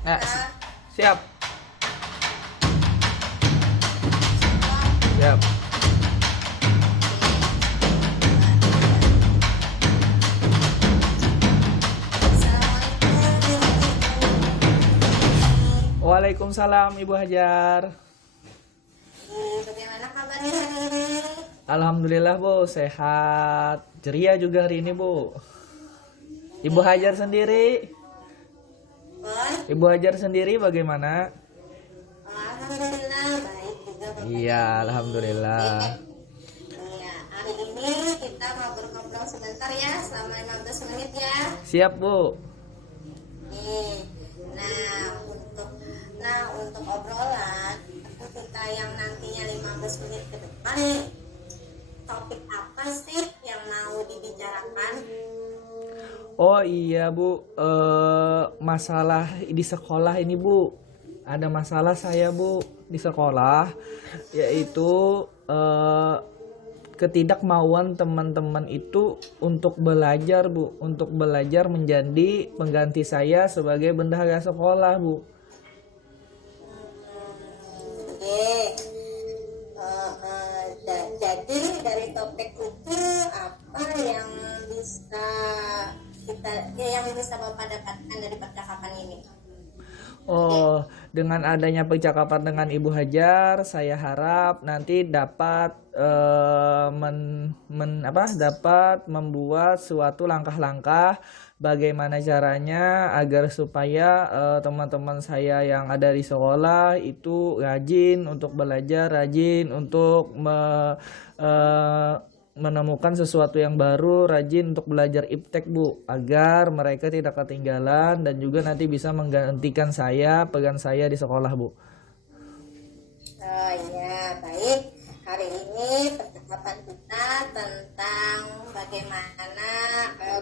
Nah, Kita siap. siap. Siap. Oke. 2, 3. Assalamualaikum Ibu. Waalaikumsalam Ibu Hajar. Bagaimana kabarnya hari ini? Alhamdulillah Bu, sehat. Ceria juga hari ini Bu. Ibu Hajar sendiri, Bon, Ibu Hajar sendiri bagaimana? alhamdulillah baik juga Bapak Iya, Joni. alhamdulillah. Iya, hari ini kita ngobrol-ngobrol sebentar ya, selama 15 menit ya. Siap Bu. Nih, nah untuk obrolan kita yang nantinya 15 menit ke depan nih, topik apa sih yang mau dibicarakan? Oh iya Bu, masalah di sekolah ini Bu. Ada masalah saya Bu di sekolah, yaitu ketidakmauan teman-teman itu untuk belajar Bu, untuk belajar menjadi pengganti saya sebagai bendahara sekolah Bu. Oke, jadi dari topik itu apa yang bisa yang bisa Bapak dapatkan dari percakapan ini? Oh, dengan adanya percakapan dengan Ibu Hajar, saya harap nanti dapat dapat membuat suatu langkah-langkah bagaimana caranya agar supaya teman-teman saya yang ada di sekolah itu rajin untuk belajar, rajin untuk menemukan sesuatu yang baru, rajin untuk belajar iptek Bu, agar mereka tidak ketinggalan dan juga nanti bisa menggantikan saya, pegan saya di sekolah Bu. Oh ya, baik. Hari ini percakapan kita tentang bagaimana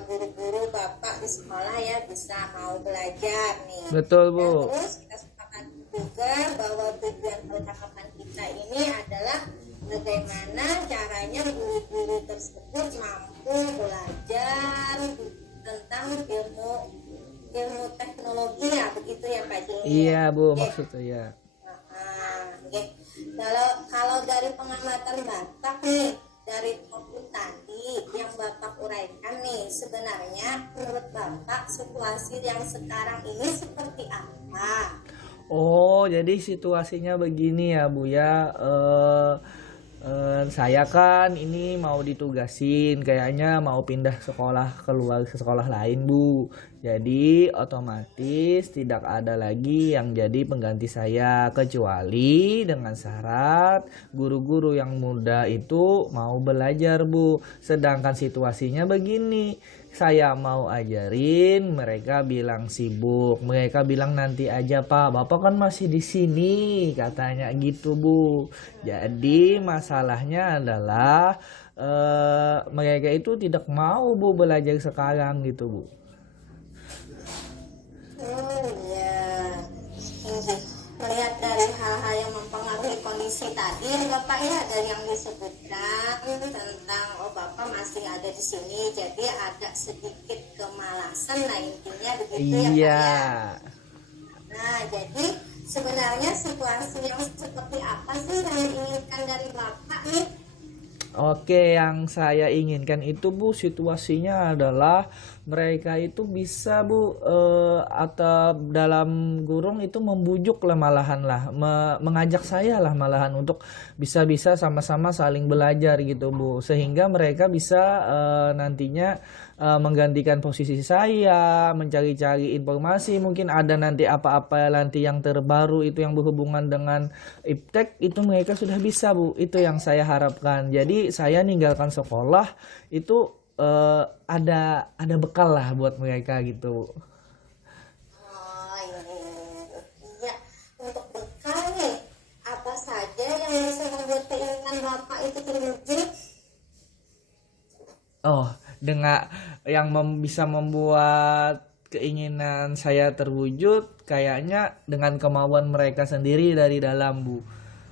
guru-guru Bapak di sekolah ya bisa mau belajar nih. Betul Bu. Dan terus kita sepakat juga bahwa tujuan percakapan kita ini adalah bagaimana caranya guru-guru tersebut mampu belajar tentang ilmu teknologi ya, begitu ya Pak Joni. Iya Bu, Oke. maksudnya ya. Oke. Kalau dari pengamatan Bapak nih, dari topik tadi yang Bapak uraikan nih, sebenarnya menurut Bapak situasi yang sekarang ini seperti apa? Oh, jadi situasinya begini ya Bu ya. Saya kan ini mau ditugasin, kayaknya mau pindah sekolah keluar ke sekolah lain Bu. Jadi otomatis tidak ada lagi yang jadi pengganti saya, kecuali dengan syarat guru-guru yang muda itu mau belajar Bu. Sedangkan situasinya begini, saya mau ajarin, mereka bilang sibuk, mereka bilang nanti aja Pak, Bapak kan masih di sini, katanya gitu Bu. Jadi masalahnya adalah mereka itu tidak mau Bu belajar sekarang gitu Bu. Ya, melihat dari hal-hal yang mempengaruhi kondisi tadi Bapak ya, dari yang disebutkan tentang Bapak masih ada di sini, jadi agak sedikit kemalasan lah intinya begitu ya Pak Iya. ya. Nah, jadi sebenarnya situasi yang seperti apa sih yang diinginkan dari Bapak nih? Oke, yang saya inginkan itu Bu, situasinya adalah mereka itu bisa Bu, atau dalam gurung itu membujuk lah, malahan lah, mengajak saya lah malahan untuk bisa-bisa sama-sama saling belajar gitu Bu, sehingga mereka bisa nantinya menggantikan posisi saya, mencari-cari informasi, mungkin ada nanti apa-apa nanti yang terbaru itu yang berhubungan dengan iptek, itu mereka sudah bisa Bu, itu yang saya harapkan. Jadi saya ninggalkan sekolah itu ada bekal lah buat mereka gitu. Oh iya, untuk bekal nih, apa saja yang bisa membuat keinginan Bapak itu terwujud? Oh, dengan yang bisa membuat keinginan saya terwujud kayaknya dengan kemauan mereka sendiri dari dalam Bu.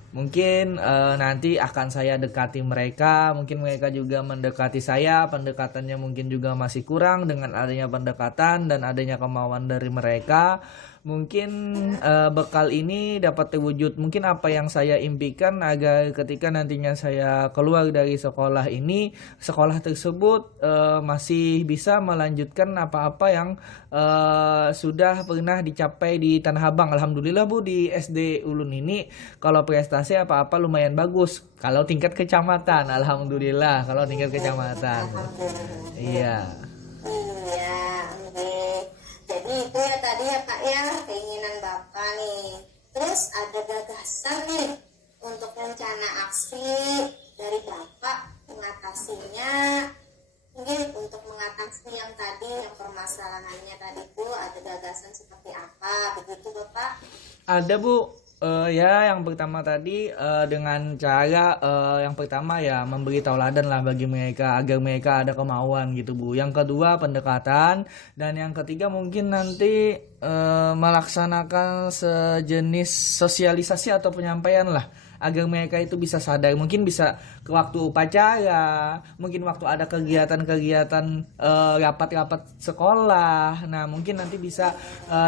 Mungkin nanti akan saya dekati mereka, mungkin mereka juga mendekati saya, pendekatannya mungkin juga masih kurang. Dengan adanya pendekatan dan adanya kemauan dari mereka, mungkin bekal ini dapat terwujud. Mungkin apa yang saya impikan agar ketika nantinya saya keluar dari sekolah ini, sekolah tersebut masih bisa melanjutkan apa-apa yang sudah pernah dicapai di Tanah Abang. Alhamdulillah Bu, di SD Ulun ini kalau prestasi apa-apa lumayan bagus. Kalau tingkat kecamatan, alhamdulillah kalau tingkat kecamatan. Iya. Iya, oke. Jadi itu ya tadi ya Kak ya, keinginan Bapak nih. Terus ada gagasan nih untuk rencana aksi dari Bapak mengatasinya. Mungkin untuk mengatasi yang tadi, yang permasalahannya tadi itu ada gagasan seperti apa, begitu Bapak? Ada Bu. Ya yang pertama tadi dengan cara yang pertama ya memberi tauladan lah bagi mereka agar mereka ada kemauan gitu Bu. Yang kedua pendekatan, dan yang ketiga mungkin nanti melaksanakan sejenis sosialisasi atau penyampaian lah agar mereka itu bisa sadar, mungkin bisa ke waktu upacara, mungkin waktu ada kegiatan-kegiatan rapat-rapat sekolah. Nah mungkin nanti bisa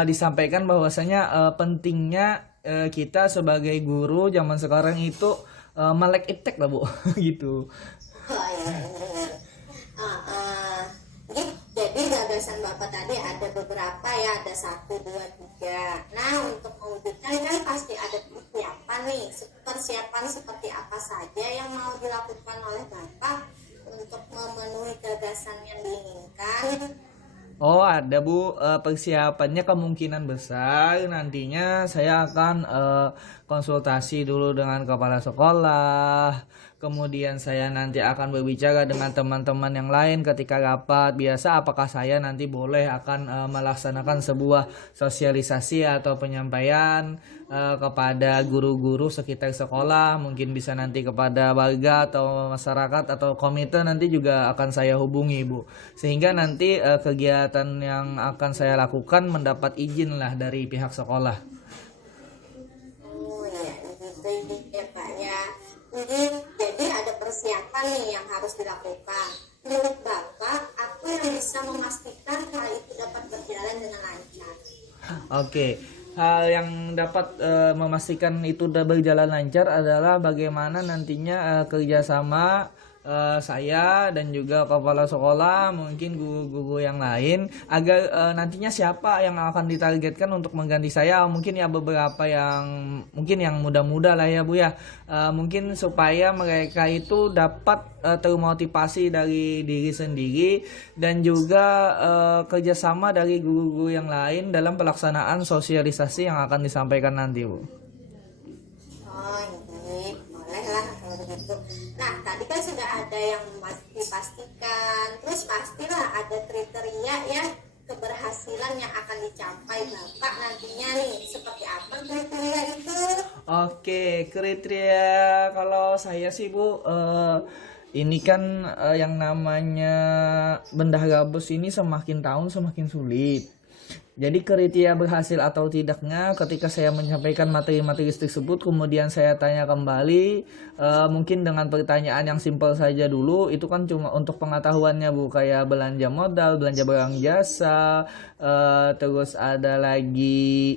disampaikan bahwasanya pentingnya kita sebagai guru zaman sekarang itu melek iptek lah Bu gitu. Oh iya, benar. Jadi gagasan Bapak tadi ada beberapa ya, ada 1, 2, 3. Nah untuk mewujudkan kan pasti ada persiapan nih. Persiapan seperti apa saja yang mau dilakukan oleh Bapak untuk memenuhi gagasan yang diinginkan? Oh ada Bu, persiapannya kemungkinan besar nantinya saya akan konsultasi dulu dengan kepala sekolah, kemudian saya nanti akan berbicara dengan teman-teman yang lain ketika rapat biasa, apakah saya nanti boleh akan melaksanakan sebuah sosialisasi atau penyampaian kepada guru-guru sekitar sekolah, mungkin bisa nanti kepada warga atau masyarakat atau komite, nanti juga akan saya hubungi Bu, sehingga nanti kegiatan yang akan saya lakukan mendapat izin lah dari pihak sekolah. Oh ya, gitu ya Pak ya. Jadi ada persiapan nih yang harus dilakukan. Menurut Bapak, apa yang bisa memastikan hal itu dapat berjalan dengan lancar? Oke, hal yang dapat memastikan itu udah berjalan lancar adalah bagaimana nantinya kerjasama saya dan juga kepala sekolah, mungkin guru-guru yang lain, agar nantinya siapa yang akan ditargetkan untuk mengganti saya, mungkin ya beberapa yang mungkin yang muda-muda lah ya Bu ya. Mungkin supaya mereka itu dapat termotivasi dari diri sendiri dan juga kerjasama dari guru-guru yang lain dalam pelaksanaan sosialisasi yang akan disampaikan nanti Bu. Oh ini boleh lah kalau begitu. Nah tadi kan sudah ada yang dipastikan, terus pastilah ada kriteria ya keberhasilan yang akan dicapai Bapak nantinya nih. Seperti apa kriteria itu? Oke, kriteria kalau saya sih Bu, ini kan yang namanya bendahara bus ini semakin tahun semakin sulit. Jadi kriteria berhasil atau tidaknya ketika saya menyampaikan materi-materi tersebut, kemudian saya tanya kembali, mungkin dengan pertanyaan yang simpel saja dulu, itu kan cuma untuk pengetahuannya Bu, kayak belanja modal, belanja barang jasa, terus ada lagi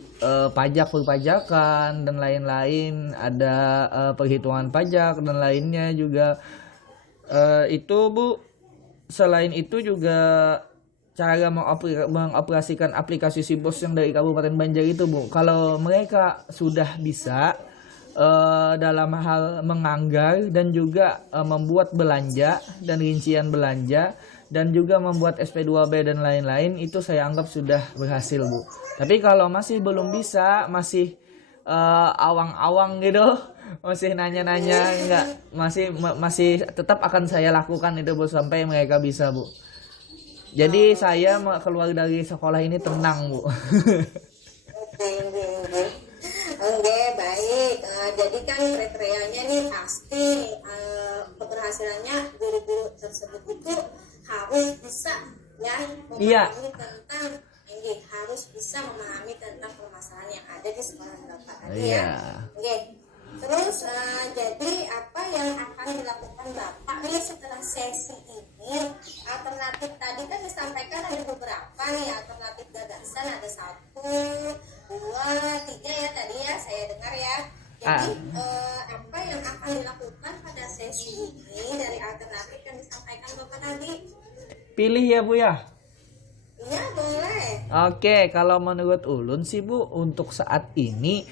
pajak perpajakan dan lain-lain, ada perhitungan pajak dan lainnya juga. Itu Bu, selain itu juga cara mengoperasikan aplikasi Sibos yang dari Kabupaten Banjar itu Bu. Kalau mereka sudah bisa dalam hal menganggar dan juga membuat belanja dan rincian belanja dan juga membuat SP2B dan lain-lain, itu saya anggap sudah berhasil Bu. Tapi kalau masih belum bisa, masih awang-awang gitu, masih nanya-nanya, enggak, masih tetap akan saya lakukan itu Bu sampai mereka bisa Bu. Jadi saya keluar dari sekolah ini tenang Bu. Oke, baik. Jadi kan kriterianya nih pasti keberhasilannya guru-guru tersebut itu harus bisa ya memahami tentang ini, harus bisa memahami tentang permasalahan yang ada di sekolah Bapak tadi ya. Oke. Terus jadi apa yang akan dilakukan Bapak nih setelah sesi ini? Alternatif tadi kan disampaikan ada beberapa nih alternatif gagasan, ada 1, 2, akan dilakukan pada sesi ini dari alternatif yang disampaikan Bapak tadi? Pilih ya Bu ya. Iya, boleh. Oke, kalau menurut Ulun sih Bu, untuk saat ini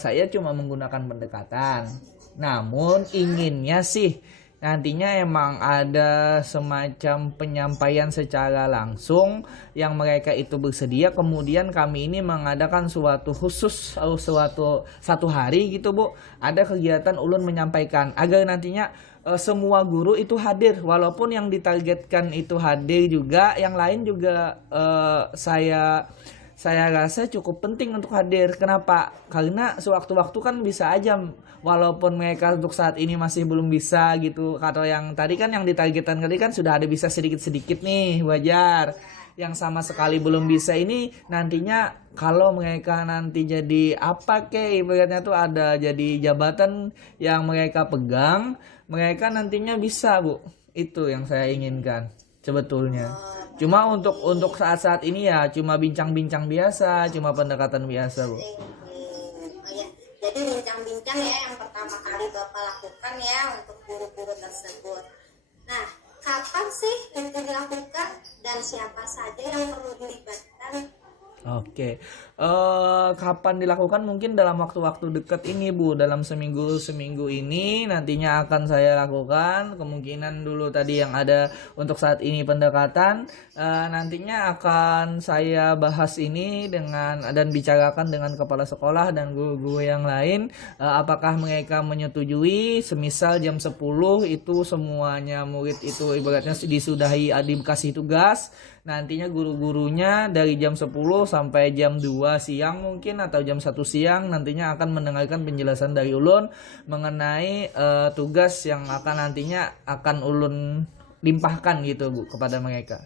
saya cuma menggunakan pendekatan. Namun inginnya sih nantinya emang ada semacam penyampaian secara langsung yang mereka itu bersedia, kemudian kami ini mengadakan suatu khusus atau satu hari gitu Bu, ada kegiatan Ulun menyampaikan agar nantinya semua guru itu hadir, walaupun yang ditargetkan itu hadir juga, yang lain juga saya rasa cukup penting untuk hadir. Kenapa? Karena sewaktu-waktu kan bisa aja, walaupun mereka untuk saat ini masih belum bisa gitu. Atau yang tadi kan yang ditargetkan tadi kan sudah ada bisa sedikit-sedikit nih, wajar. Yang sama sekali belum bisa ini nantinya kalau mereka nanti jadi apa ibaratnya tuh ada jadi jabatan yang mereka pegang, mereka nantinya bisa Bu. Itu yang saya inginkan sebetulnya. Cuma untuk saat-saat ini ya cuma bincang-bincang biasa, cuma pendekatan biasa Bu. Oh ya, jadi bincang-bincang ya yang pertama kali Bapak lakukan ya untuk guru-guru tersebut. Nah, kapan sih itu dilakukan dan siapa saja yang perlu dilibatkan? Oke, kapan dilakukan? Mungkin dalam waktu-waktu dekat ini Bu, dalam seminggu ini nantinya akan saya lakukan. Kemungkinan dulu tadi yang ada untuk saat ini pendekatan, nantinya akan saya bahas ini dengan dan bicarakan dengan kepala sekolah dan guru-guru yang lain, apakah mereka menyetujui semisal jam 10 itu semuanya murid itu ibaratnya disudahi dikasih tugas. Nantinya guru-gurunya dari jam 10 sampai jam 2 siang mungkin atau jam 1 siang nantinya akan mendengarkan penjelasan dari Ulun mengenai tugas yang akan nantinya akan Ulun limpahkan gitu Bu kepada mereka.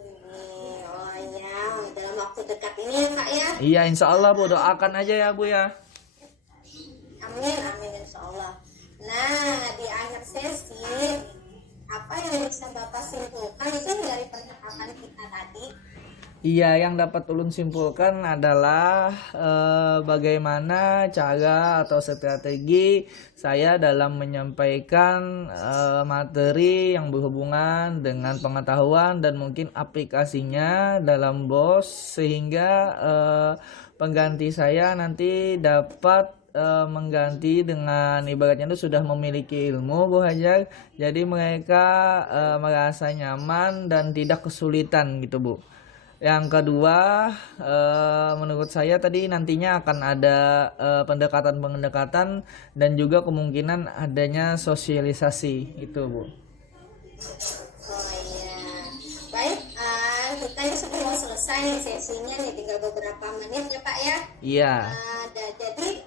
Oh ya, dalam waktu dekat ini ya Kak ya. Iya, insya Allah Bu, doakan aja ya Bu ya. Amin, amin insya Allah. Nah, di akhir sesi apa yang bisa Bapak simpulkan sih dari percakapan kita tadi? Iya, yang dapat Ulun simpulkan adalah bagaimana cara atau strategi saya dalam menyampaikan materi yang berhubungan dengan pengetahuan dan mungkin aplikasinya dalam BOS sehingga pengganti saya nanti dapat mengganti dengan ibaratnya itu sudah memiliki ilmu Bu Hajar, jadi mereka merasa nyaman dan tidak kesulitan gitu Bu. Yang kedua, menurut saya tadi nantinya akan ada pendekatan-pendekatan dan juga kemungkinan adanya sosialisasi itu Bu. Oh iya, baik, kita ini sudah mau selesai nih sesinya nih, tinggal beberapa menit ya Pak ya. Iya. Jadi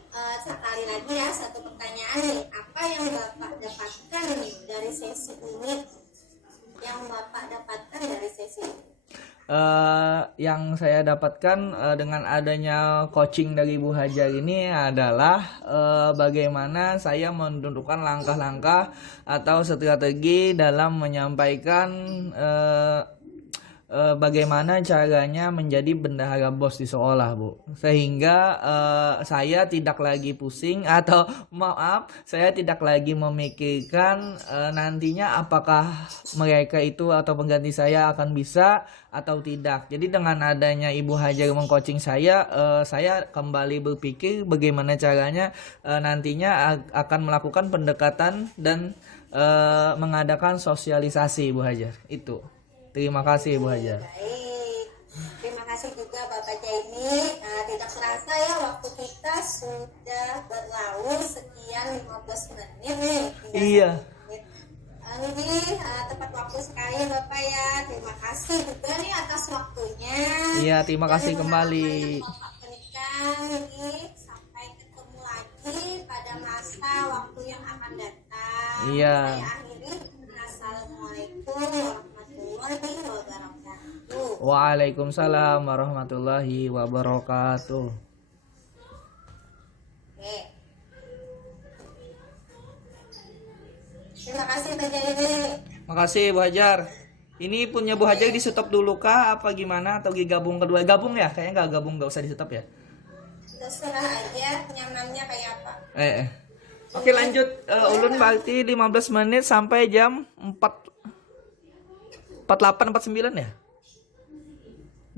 sekali lagi ya satu pertanyaan nih, apa yang Bapak dapatkan nih dari sesi ini? Yang Bapak dapatkan dari sesi ini? Yang saya dapatkan dengan adanya coaching dari Bu Hajar ini adalah bagaimana saya menentukan langkah-langkah atau strategi dalam menyampaikan bagaimana caranya menjadi bendahara BOS di sekolah Bu, sehingga saya tidak lagi pusing atau maaf saya tidak lagi memikirkan nantinya apakah mereka itu atau pengganti saya akan bisa atau tidak. Jadi dengan adanya Ibu Hajar mengcoaching saya kembali berpikir bagaimana caranya nantinya akan melakukan pendekatan dan mengadakan sosialisasi Bu Hajar itu. Terima kasih Bu Hajar. Baik, terima kasih juga Bapak Jaini. Tidak terasa ya waktu kita sudah berlalu sekian 15 menit nih. Iya. Ini tepat waktu sekali Bapak ya. Terima kasih juga nih atas waktunya. Iya, terima kasih kembali. Bapak berikan nih. Sampai ketemu lagi pada masa waktu yang akan datang. Iya. Saya akhiri. Assalamualaikum warahmatullahi wabarakatuh. Waalaikumsalam warahmatullahi wabarakatuh. Oke. Terima kasih Pak Jaini. Makasih Bu Hajar. Ini punya Bu Hajar di stop dulu kah apa gimana atau digabung kedua? Gabung ya? Kayaknya nggak gabung, nggak usah di stop ya. Terserah aja nyamannya kayak apa. Oke lanjut, ulun berarti 15 menit sampai jam 48 ya?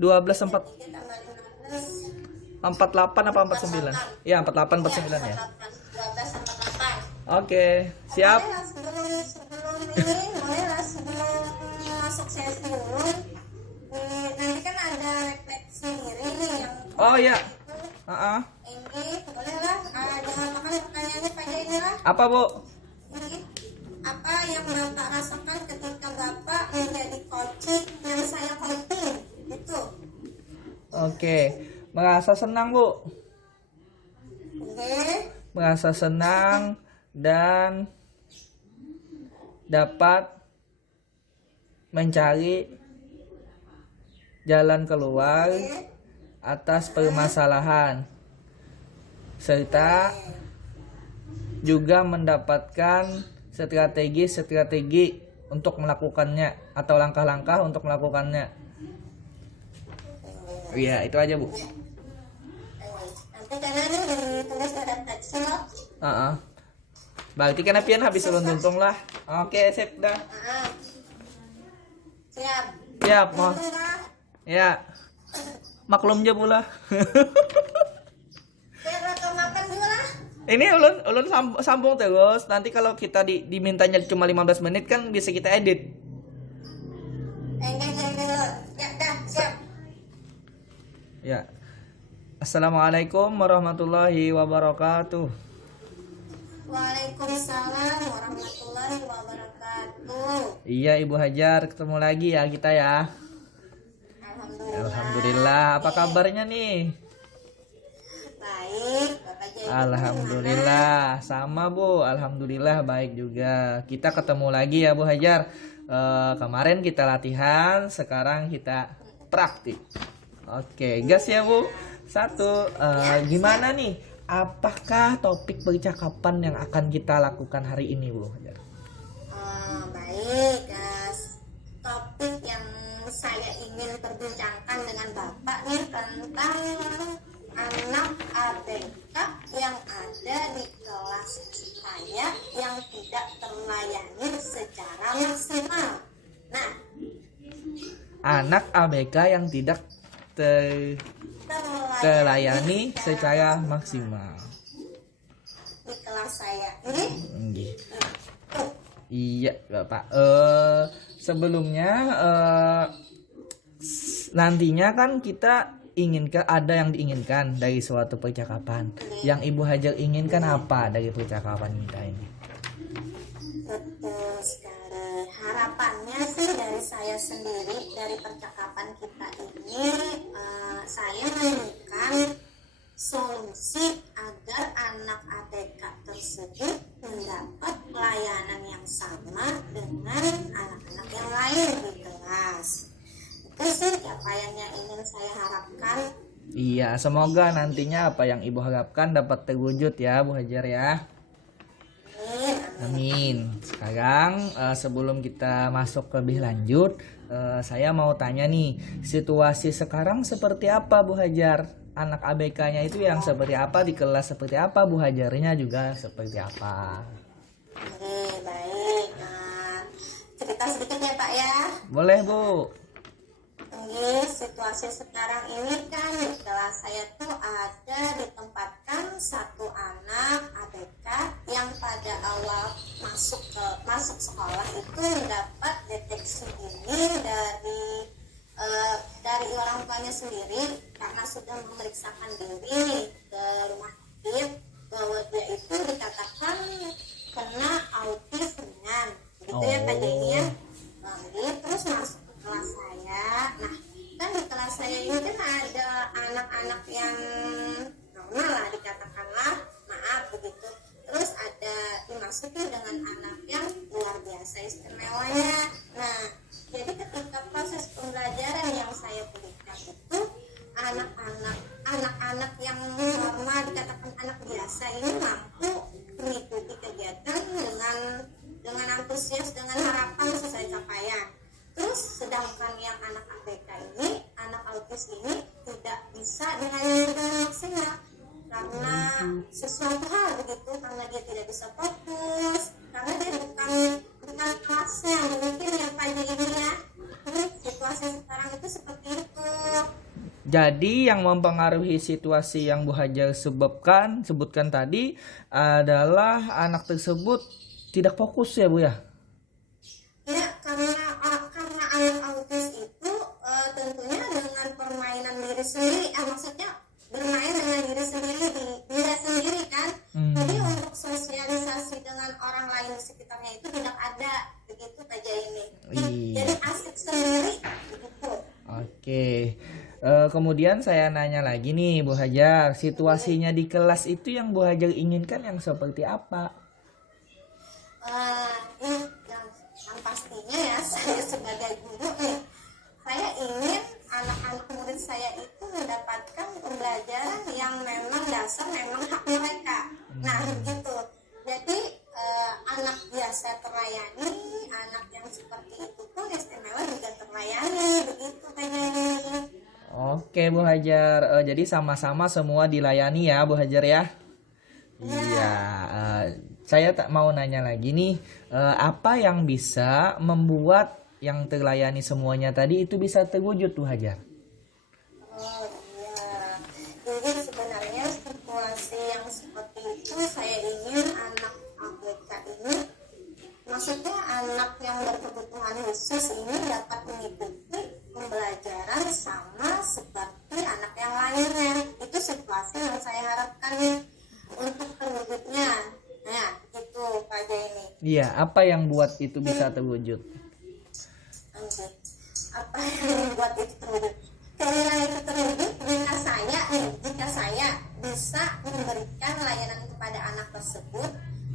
12 4 3 tambah 15 48 apa 49? Ya 48 49 ya. 12 tambah 8. Oke, siap. Boleh lah sebelum ini, boleh lah sebelum masuk sesi dulu. Nanti kan ada refleksi diri nih yang Oh ya. itu. Heeh. Ini boleh lah, jangan makan pertanyaannya pada ini lah. Apa, Bu? Ini apa yang Bapak rasakan ketika Bapak menjadi coaching yang saya coaching itu. Oke. Merasa senang, Bu. Oke. Merasa senang dan dapat mencari jalan keluar atas permasalahan serta juga mendapatkan strategi-strategi untuk melakukannya atau langkah-langkah untuk melakukannya. Iya, itu aja, Bu. Nanti karena ini ditulis ada teks loh. Heeh. Berarti kan pian habis ulun tuntung lah. Oke, sip dah. Siap. Siap, mau. Tunggu lah. Ya. Maklum aja pula. Biar Raka makan dulu lah. Ini ulun sambung terus. Nanti kalau kita dimintanya cuma 15 menit kan bisa kita edit. Enggak dulu. Ya, dah, siap. Ya. Assalamualaikum warahmatullahi wabarakatuh. Waalaikumsalam warahmatullahi wabarakatuh. Iya, Ibu Hajar, ketemu lagi ya kita ya. Alhamdulillah. Alhamdulillah. Apa kabarnya nih? Baik, Bapak Jadi. Alhamdulillah. Sama, Bu. Alhamdulillah baik juga. Kita ketemu lagi ya, Bu Hajar. Kemarin kita latihan, sekarang kita praktik. Oke, gas ya, Bu. Satu, gimana nih? Apakah topik percakapan yang akan kita lakukan hari ini, Bu Hajar? Baik, guys. Topik yang saya ingin perbincangkan dengan Bapak nih tentang anak ABK yang ada di kelas saya yang tidak terlayani secara maksimal. Nah, Anak ABK yang tidak terlayani secara maksimal. di kelas saya ini. Nggih. Iya, Bapak. Sebelumnya nantinya kan kita inginkan ada yang diinginkan dari suatu percakapan. Yang Ibu Hajar inginkan apa dari percakapan kita ini? Betul sekali. Harapannya sih dari saya sendiri dari percakapan kita ini, saya menemukan solusi agar anak ABK tersebut mendapat pelayanan yang sama dengan anak-anak yang lain di kelas. Itu sih apa yang ingin saya harapkan. Iya, semoga nantinya apa yang Ibu harapkan dapat terwujud ya, Bu Hajar ya. Amin. Amin. Sekarang sebelum kita masuk lebih lanjut, saya mau tanya nih, situasi sekarang seperti apa, Bu Hajar? Anak ABK-nya itu yang seperti apa, di kelas seperti apa, Bu Hajarnya juga seperti apa? Oke, baik. Cerita sedikit ya Pak ya. Boleh, Bu. Ini situasi sekarang ini kan di kelas saya tuh ada ditempatkan satu anak ABK yang pada awal masuk sekolah itu mendapat deteksi dini dari orang tuanya sendiri karena sudah memeriksakan diri ke rumah sakit bahwa dia itu dikatakan kena autis ringan gitu ya Pak Jenny ya. Dia terus masuk ke kelas saya. Nah kan di kelas saya ini kan ada anak-anak yang normal lah dikatakanlah, maaf begitu. Terus ada dimasuki dengan anak yang luar biasa istimewanya. Nah jadi ketika proses pembelajaran yang saya berikan itu anak-anak yang normal dikatakan anak biasa ini mampu mengikuti kegiatan dengan antusias, dengan harapan sesuai capaian. Terus sedangkan yang anak ABK ini, anak autis ini tidak bisa dengan maksimal. karena sesuatu hal begitu, karena dia tidak bisa fokus, karena dia bukan kelasnya mungkin yang pagi ini ya. Situasi sekarang itu seperti itu. Jadi yang mempengaruhi situasi yang Bu Hajar sebutkan tadi adalah anak tersebut tidak fokus ya Bu ya? Ya, karena anak autis itu tentunya dengan permainan diri sendiri, maksudnya bermain dengan diri sendiri di diri sendiri kan. Jadi untuk sosialisasi dengan orang lain di sekitarnya itu tidak ada begitu saja ini. Jadi asik sendiri begitu. Oke. Kemudian saya nanya lagi nih Bu Hajar, situasinya di kelas itu yang Bu Hajar inginkan yang seperti apa? Yang pastinya ya, saya sebagai guru nih, saya ingin anak-anak murid saya itu mendapatkan pembelajaran yang memang dasar, memang hak mereka. Nah begitu. Jadi anak biasa terlayani, anak yang seperti itu pun istimewa juga terlayani, begitu kayaknya. Oke Bu Hajar, jadi sama-sama semua dilayani ya Bu Hajar ya? Iya, saya tak mau nanya lagi nih, apa yang bisa membuat yang terlayani semuanya tadi itu bisa terwujud Bu Hajar? Oh iya, jadi sebenarnya situasi yang seperti itu saya ingin anak ABK ini, maksudnya anak yang berkebutuhan khusus ini dapat mengikuti pembelajaran sama seperti anak yang lainnya. Itu situasi yang saya harapkan nih untuk terwujudnya. Nah, itu Pak Jaini. Iya, apa yang buat itu bisa terwujud? Apa yang membuat itu terwujud? Karena itu terwujud jika saya bisa memberikan layanan kepada anak tersebut,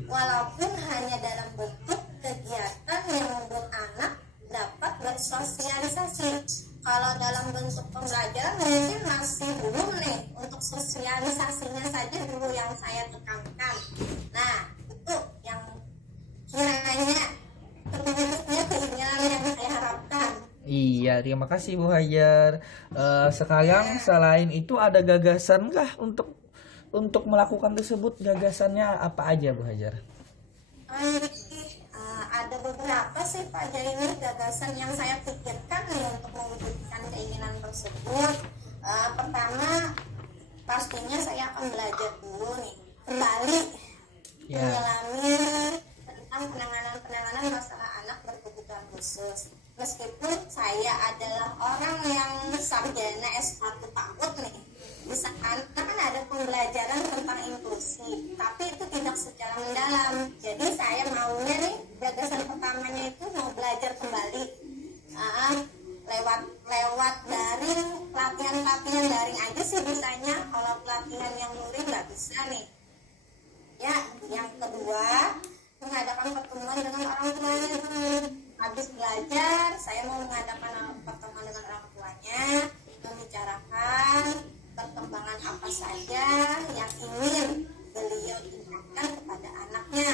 walaupun hanya dalam bentuk kegiatan yang membuat anak dapat bersosialisasi. Kalau dalam bentuk pembelajaran mungkin masih belum nih, untuk sosialisasinya saja dulu yang saya tekankan. Nah, itu yang kiranya terwujudnya keinginan yang saya harapkan. Iya, terima kasih Bu Hajar. Sekarang selain itu ada gagasan kah untuk melakukan tersebut? Gagasannya apa aja Bu Hajar? Ada beberapa sih Pak Jaini gagasan yang saya pikirkan nih untuk mewujudkan keinginan tersebut. Pertama, pastinya saya akan belajar dulu nih kembali menyelami tentang penanganan masalah anak berkebutuhan khusus. Meskipun saya adalah orang yang sarjana S1 PAUD nih, di sana kan ada pembelajaran tentang inklusi, tapi itu tidak secara mendalam. Jadi saya maunya nih, gagasan pertamanya itu mau belajar kembali lewat daring, pelatihan daring aja sih bisanya. Kalau pelatihan yang luring nggak bisa nih. Ya, yang kedua, mengadakan pertemuan dengan orang tuanya. Habis belajar, saya mau mengadakan pertemuan dengan orang tuanya, membicarakan perkembangan apa saja yang ingin beliau tingkatkan kepada anaknya.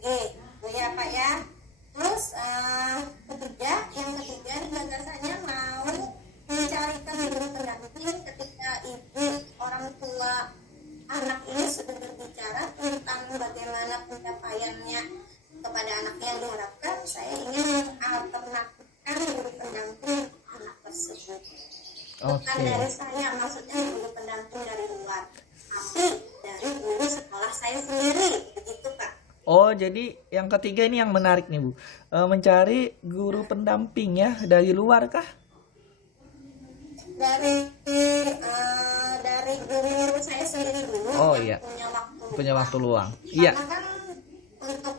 Oke, ya Pak ya. Terus yang ketiga gagasannya mau mencarikan guru pendamping ketika ibu orang tua anak ini sudah berbicara tentang bagaimana pencapaiannya kepada anaknya yang diharapkan. Saya ingin mengalternatifkan guru pendamping anak tersebut. Bukan dari saya, maksudnya guru pendamping dari luar, tapi dari guru sekolah saya sendiri, begitu Pak. Oh, jadi yang ketiga ini yang menarik nih Bu, mencari guru pendamping ya dari luar kah? Dari guru saya sendiri dulu. Oh iya. Punya waktu luang. Iya. Karena kan untuk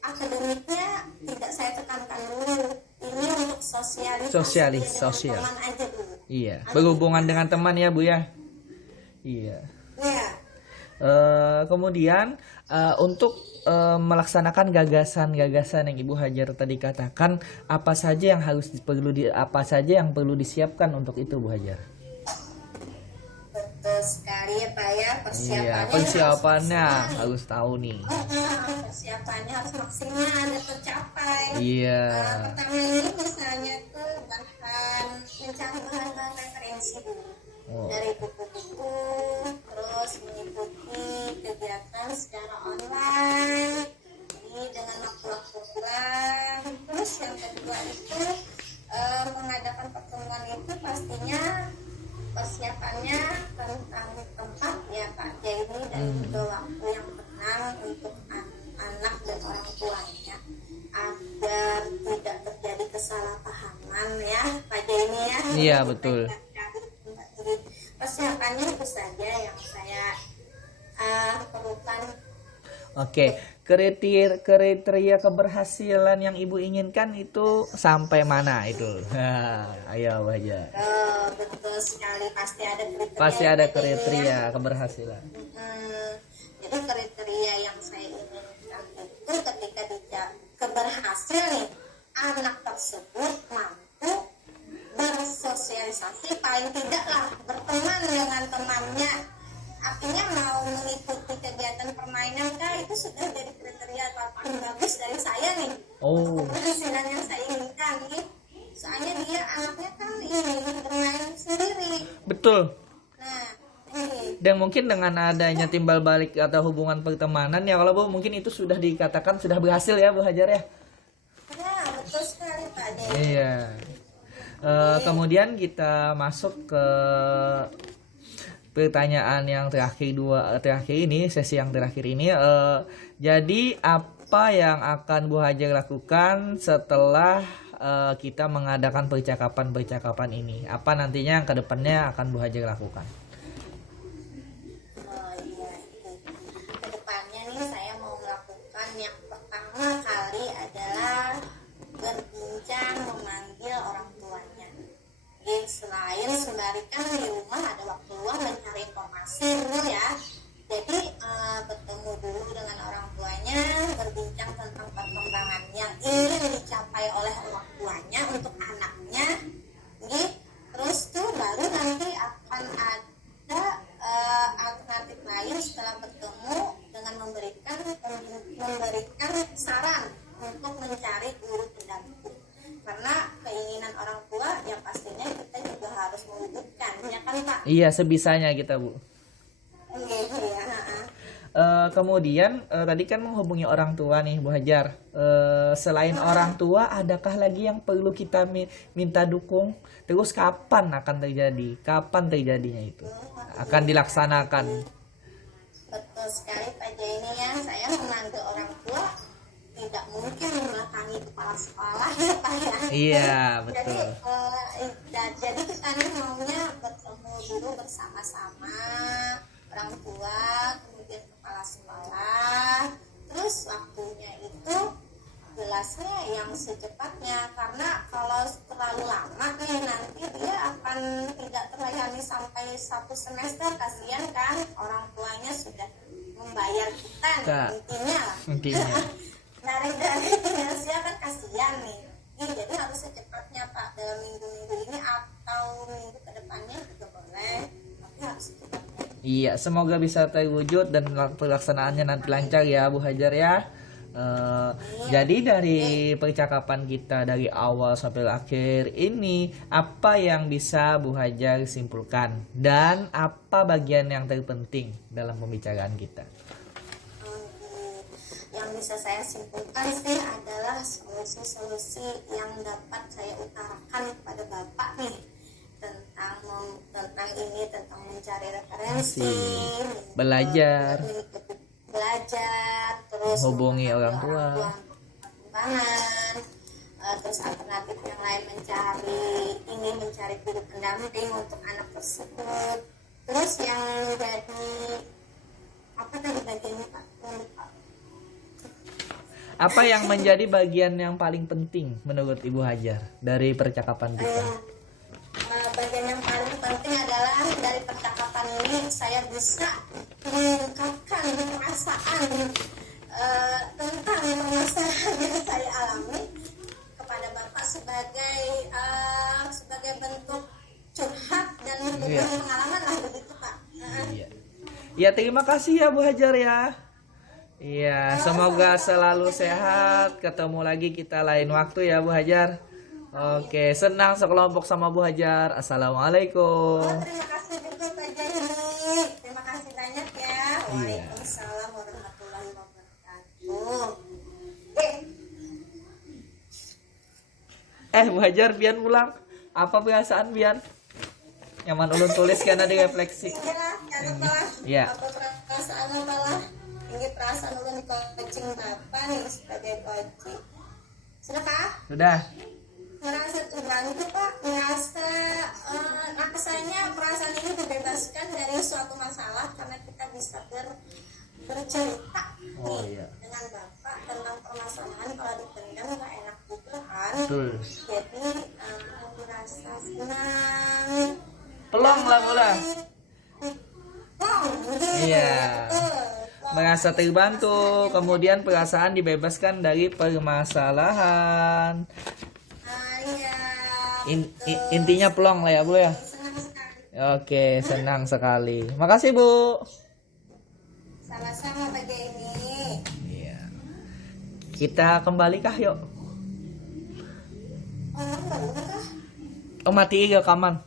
akademiknya tidak saya tekankan dulu. Ini untuk sosialisasi dengan teman aja dulu. Iya. Berhubungan dengan teman ya Bu ya. Iya. Iya. Kemudian untuk melaksanakan gagasan-gagasan yang Ibu Hajar tadi katakan, apa saja yang perlu disiapkan untuk itu Bu Hajar? Betul sekali ya Pak ya, persiapannya harus tahu nih. Persiapannya harus maksimal dan tercapai. Iya. Pertama ini misalnya tuh mencari bahan-bahan referensi dulu. Dari buku-buku, terus Iya, betul. Jadi persiapannya itu saja yang saya perlukan. Oke, kriteria keberhasilan yang ibu inginkan itu sampai mana itu? Nah, ayo Bu Hajar. Betul sekali, pasti ada kriteria. Pasti ada kriteria keberhasilan. Jadi kriteria yang saya inginkan itu ketika keberhasil nih, anak tersebut mampu bersosialisasi, paling tidak lah berteman dengan temannya. Artinya mau mengikuti kegiatan permainan kah, itu sudah jadi kriteria paling bagus dari saya nih. Oh. Keberhasilan yang saya inginkan nih. Soalnya dia anaknya kan ini bermain sendiri. Betul. Nah, ini. Dan mungkin dengan adanya timbal balik atau hubungan pertemanan ya, kalau Bu mungkin itu sudah dikatakan sudah berhasil ya Bu Hajar ya. Ya, betul sekali Pak De. Iya. Kemudian kita masuk ke pertanyaan yang terakhir ini, sesi yang terakhir ini. Jadi apa yang akan Bu Hajar lakukan setelah kita mengadakan percakapan ini? Apa nantinya yang kedepannya akan Bu Hajar lakukan? Oh iya, itu. Kedepannya nih saya mau melakukan yang pertama kali adalah berbincang, memanggil orang tuanya. Jadi selain sembari kan di rumah ada waktu luang mencari informasi dulu ya. Jadi bertemu dulu dengan orang tuanya, berbincang tentang perkembangan yang ingin dicapai oleh orang tuanya untuk anaknya. Jadi, terus tuh baru nanti akan ada alternatif lain setelah bertemu dengan memberikan saran untuk mencari guru pendamping. Karena keinginan orang tua ya pastinya kita juga harus mewujudkan, ya kan Pak? Iya, sebisanya kita Bu. Kemudian tadi kan menghubungi orang tua nih Bu Hajar. Selain orang tua, adakah lagi yang perlu kita minta dukung? Terus kapan akan terjadi? Kapan terjadinya itu? Akan dilaksanakan? Betul sekali Pak Jaini ya. Saya memanggil orang tua tidak mungkin membelakangi kepala sekolah ya Pak ya. Iya, betul. Jadi kita nih maunya bertemu dulu bersama-sama orang tua, kemudian kepala sekolah, terus waktunya itu jelasnya yang secepatnya, karena kalau terlalu lama nih nanti dia akan tidak terlayani sampai 1 semester. Kasihan kan, orang tuanya sudah membayar kita nih, intinya dari finansial kan kasihan nih. Jadi harus secepatnya Pak, dalam minggu-minggu ini atau minggu kedepannya juga boleh, tapi harus secepatnya. Iya, semoga bisa terwujud dan pelaksanaannya nanti lancar ya Bu Hajar ya. Jadi dari percakapan kita dari awal sampai akhir ini, apa yang bisa Bu Hajar simpulkan dan apa bagian yang terpenting dalam pembicaraan kita? Yang bisa saya simpulkan sih adalah solusi-solusi yang dapat saya utarakan kepada Bapak nih tentang ini, tentang mencari referensi, belajar, terus hubungi orang tua, terus alternatif yang lain mencari guru pendamping untuk anak tersebut. Terus yang menjadi apa tadi bagiannya Pak? Apa yang menjadi bagian yang paling penting menurut Ibu Hajar dari percakapan kita? Bagian yang paling penting adalah dari percakapan ini saya bisa mengungkapkan perasaan tentang permasalahan yang saya alami kepada Bapak sebagai bentuk curhat dan berbagi pengalaman lah begitu Pak. Ya, terima kasih ya Bu Hajar ya. Iya, semoga selalu sehat. Ketemu lagi kita lain waktu ya Bu Hajar. Oke, senang sekelompok sama Bu Hajar. Assalamualaikum. Terima kasih juga Pak Jaini. Terima kasih banyak ya. Waalaikumsalam warahmatullahi wabarakatuh. Bu Hajar, Bian pulang. Apa perasaan Bian? Nyaman ulun tulis karena direfleksi. Iya. Apa perasaan apalah? Ini perasaan ulun coaching Bapak nih sebagai coaching. Sudah Kak? Sudah. merasa terbantu Pak, merasa rasanya perasaan ini dibebaskan dari suatu masalah karena kita bisa bercerita Oh, nih iya. dengan Bapak tentang permasalahan. Kalau dipendam nggak enak juga kan. Betul. Jadi merasa senang. Pelong lah bola. Oh, Iya. Merasa terbantu, kemudian perasaan dibebaskan dari permasalahan. Iya. Intinya pelong lah ya Bu ya. Senang sekali. Oke, senang sekali. Makasih Bu. Sama-sama Pak Denny. Iya. Kita kembali kah yuk? Oh, enggak kah? Oh, mati rekaman.